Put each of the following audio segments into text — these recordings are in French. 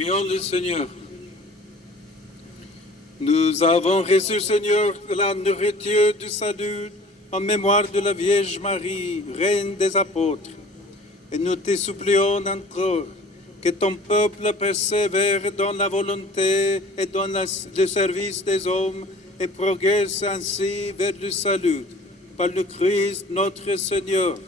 Prions le Seigneur. Nous avons reçu, Seigneur, la nourriture du salut en mémoire de la Vierge Marie, Reine des apôtres. Et nous te supplions encore que ton peuple persévère dans la volonté et dans le service des hommes et progresse ainsi vers le salut. Par le Christ notre Seigneur.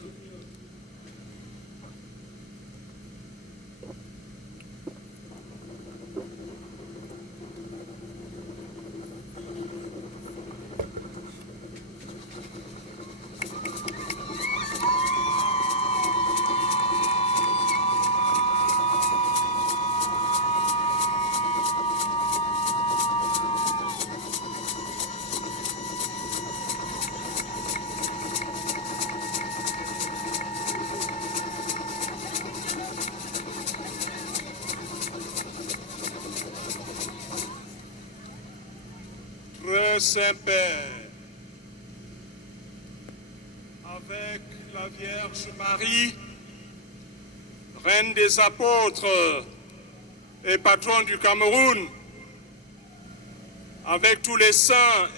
Saint-Père, avec la Vierge Marie, Reine des apôtres et patronne du Cameroun, avec tous les saints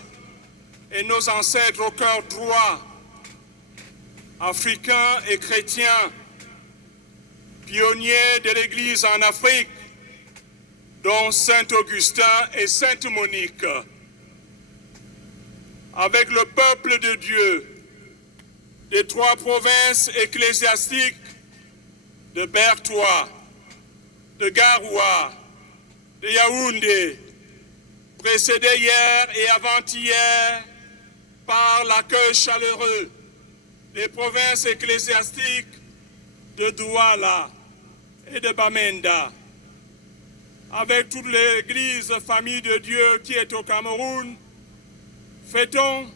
et nos ancêtres au cœur droit, africains et chrétiens, pionniers de l'Église en Afrique, dont Saint Augustin et Sainte Monique, avec le peuple de Dieu des 3 provinces ecclésiastiques de Bertoua, de Garoua, de Yaoundé, précédé hier et avant-hier par l'accueil chaleureux des provinces ecclésiastiques de Douala et de Bamenda, avec toute l'Église famille de Dieu qui est au Cameroun. Fêtons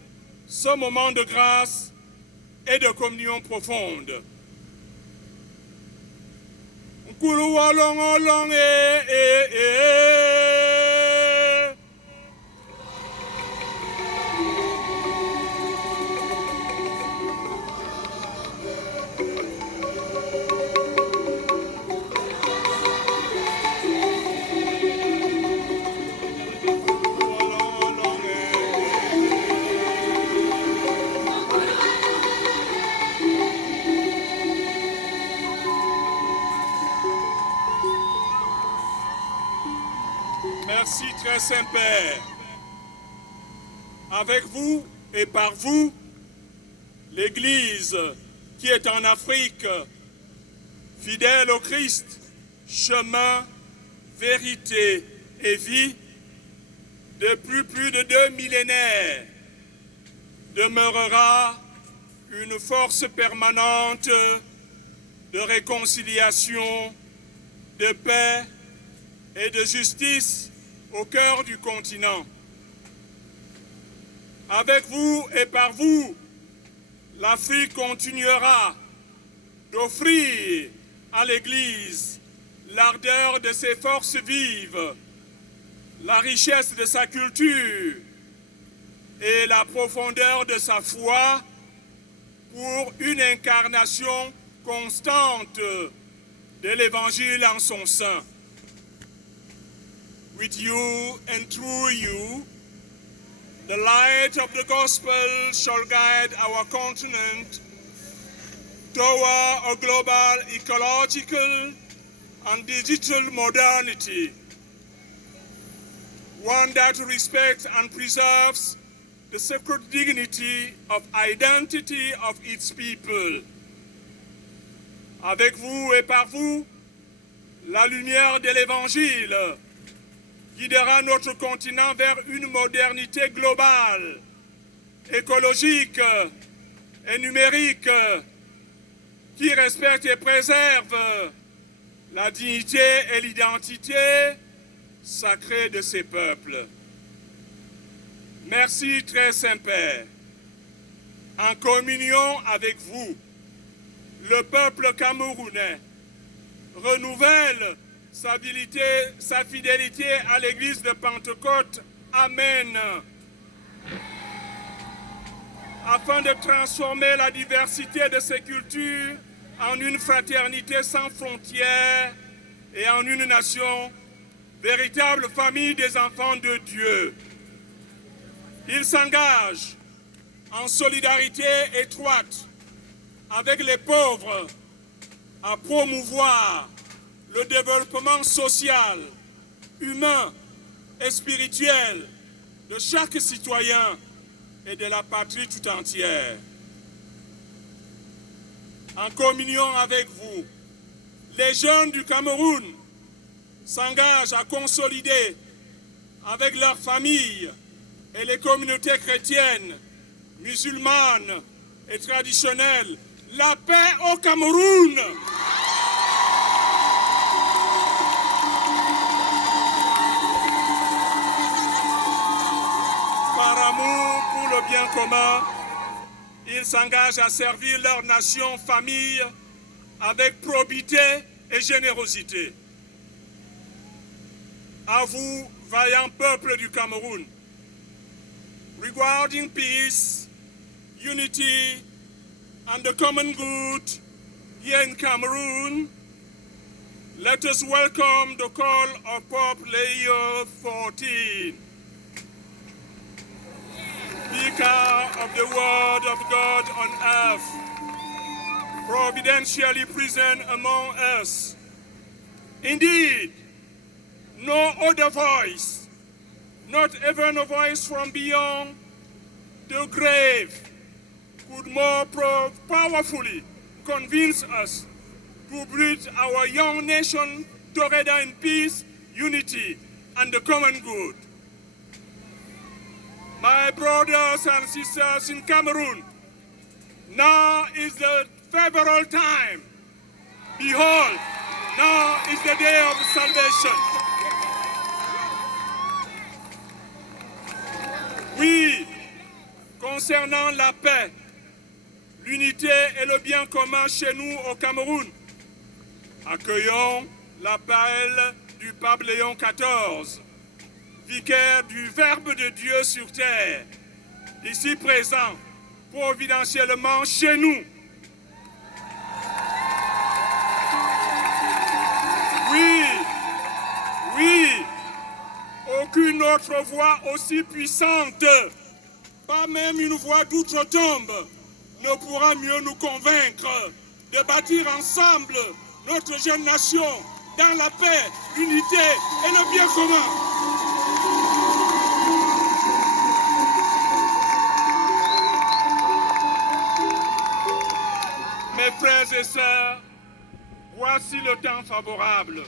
ce moment de grâce et de communion profonde. Merci très Saint-Père. Avec vous et par vous, l'Église qui est en Afrique, fidèle au Christ, chemin, vérité et vie, depuis plus de 2 millénaires, demeurera une force permanente de réconciliation, de paix et de justice au cœur du continent. Avec vous et par vous, l'Afrique continuera d'offrir à l'Église l'ardeur de ses forces vives, la richesse de sa culture et la profondeur de sa foi pour une incarnation constante de l'Évangile en son sein. With you and through you, the light of the gospel shall guide our continent toward a global ecological and digital modernity, one that respects and preserves the sacred dignity of identity of its people. Avec vous et par vous, la lumière de l'Évangile guidera notre continent vers une modernité globale, écologique et numérique qui respecte et préserve la dignité et l'identité sacrée de ces peuples. Merci très Saint-Père. En communion avec vous, le peuple camerounais renouvelle sa fidélité à l'Église de Pentecôte. Amen. Afin de transformer la diversité de ces cultures en une fraternité sans frontières et en une nation véritable famille des enfants de Dieu. Il s'engage en solidarité étroite avec les pauvres à promouvoir le développement social, humain et spirituel de chaque citoyen et de la patrie tout entière. En communion avec vous, les jeunes du Cameroun s'engagent à consolider avec leurs familles et les communautés chrétiennes, musulmanes et traditionnelles la paix au Cameroun. Par amour pour le bien commun, ils s'engagent à servir leur nation, famille, avec probité et générosité. À vous, vaillant peuple du Cameroun, regarding peace, unity, and the common good here in Cameroon, let us welcome the call of Pope Leo XIV, Speaker of the Word of God on earth, providentially present among us. Indeed, no other voice, not even a voice from beyond the grave, could more powerfully convince us to bridge our young nation together in peace, unity, and the common good. My brothers and sisters in Cameroon, now is the favorable time. Behold, now is the day of salvation. Oui, concernant la paix, l'unité et le bien commun chez nous au Cameroun, accueillons l'appel du pape Léon XIV, vicaire du Verbe de Dieu sur terre, ici présent, providentiellement chez nous. Oui, aucune autre voix aussi puissante, pas même une voix d'outre-tombe, ne pourra mieux nous convaincre de bâtir ensemble notre jeune nation dans la paix, l'unité et le bien commun. Mes frères et sœurs, voici le temps favorable,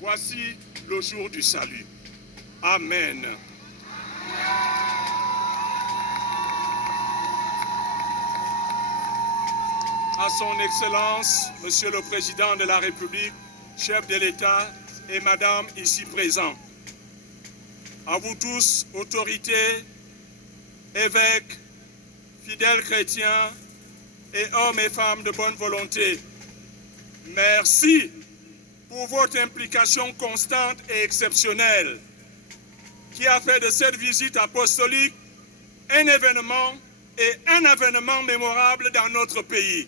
voici le jour du salut. Amen. À son Excellence, Monsieur le Président de la République, chef de l'État et Madame ici présents. À vous tous, autorités, évêques, fidèles chrétiens et hommes et femmes de bonne volonté, merci pour votre implication constante et exceptionnelle qui a fait de cette visite apostolique un événement mémorable dans notre pays.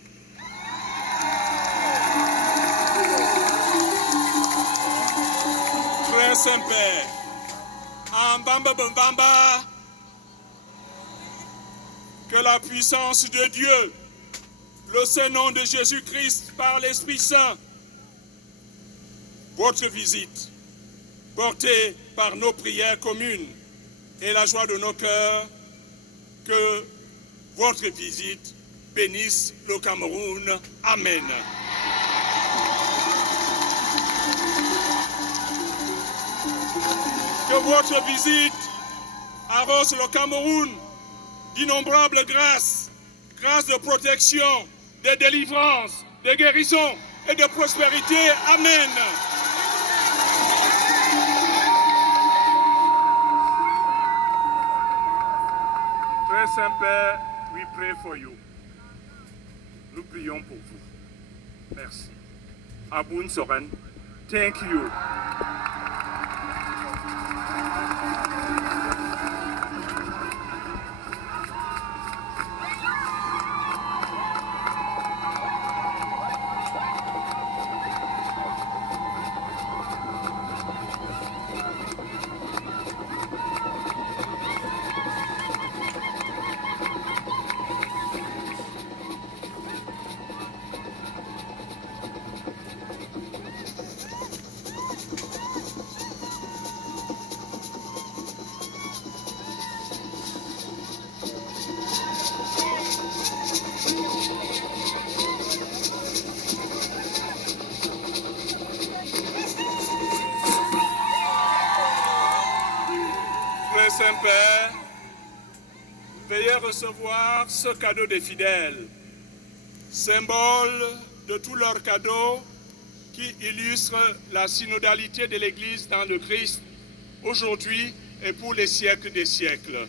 Très Saint-Père, Mbamba Mbamba, que la puissance de Dieu, le Saint-Nom de Jésus-Christ par l'Esprit Saint, votre visite, portée par nos prières communes et la joie de nos cœurs, que votre visite bénisse le Cameroun. Amen. Que votre visite arrose le Cameroun d'innombrables grâces, grâces de protection, de délivrance, de guérison et de prospérité. Amen. Très Saint-Père, we pray for you. Nous prions pour vous. Merci. Aboun Soren, thank you. Très Saint-Père, veuillez recevoir ce cadeau des fidèles, symbole de tous leurs cadeaux qui illustre la synodalité de l'Église dans le Christ aujourd'hui et pour les siècles des siècles.